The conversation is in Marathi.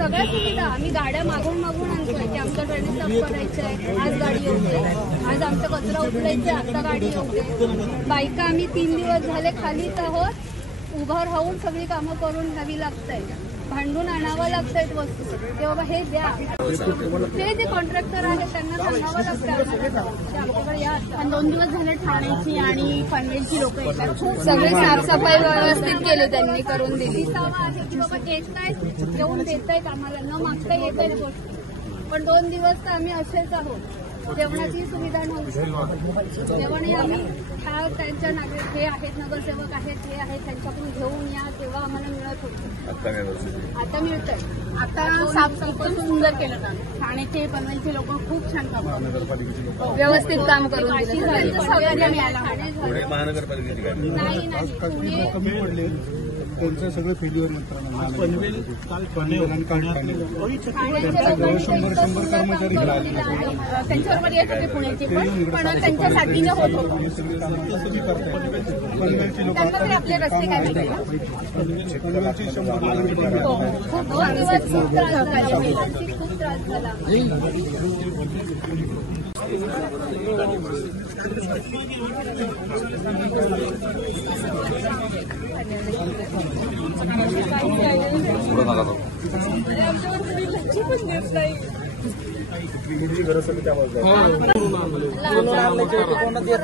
सगळ्या सुविधा आम्ही गाड्या मागून मागून आणतोय की आमचं ड्रेनेज साफ करायचं आहे, आज गाडी येऊ दे, आज आमचा कचरा उचलायचा आता गाडी येऊ दे. बायका आम्ही 3 दिवस झाले खालीच आहोत, उभं राहून सगळी कामं करून घ्यावी लागतायत, भांडून आणावं लागतायत वस्तू ते बाबा हे द्या. ते जे कॉन्ट्रॅक्टर आहेत त्यांना सांगावं लागतं आमच्याकडे या. 2 दिवस झाले ठाण्याची आणि पनवेलची लोक येतात, खूप सगळे साफसफाई व्यवस्थित केली त्यांनी करून दिली. आहे की बाबा येतायत येऊन देतायत आम्हाला, न मागता येत आहेत गोष्टी, पण 2 दिवस तर आम्ही असेच आहोत. जेवणाची सुविधा नव्हती, जेवणही आम्ही त्यांच्या नागरिक हे आहेत, नगरसेवक आहेत, हे आहेत, त्यांच्याकडून घेऊन या तेव्हा आम्हाला मिळत होतं. आता मिळतंय. आता साफसफाई सुंदर केलं ना, ठाण्याचे पनवेलचे लोक खूप छान काम करतात, व्यवस्थित काम करून सगळ्यांना मिळाला. नाही पुणे त्यांचं सगळं फेल्युअर पनवेल काल आणि काल 100 कर्मचारी त्यांच्याबरोबर येत होते पुण्याचे, पण त्यांच्यासाठी होत होतं. त्यांना तरी आपले रस्ते काय माहिती खूप 2 दिवस खूप त्रास झाला, खूप त्रास झाला. गरज त्यामध्ये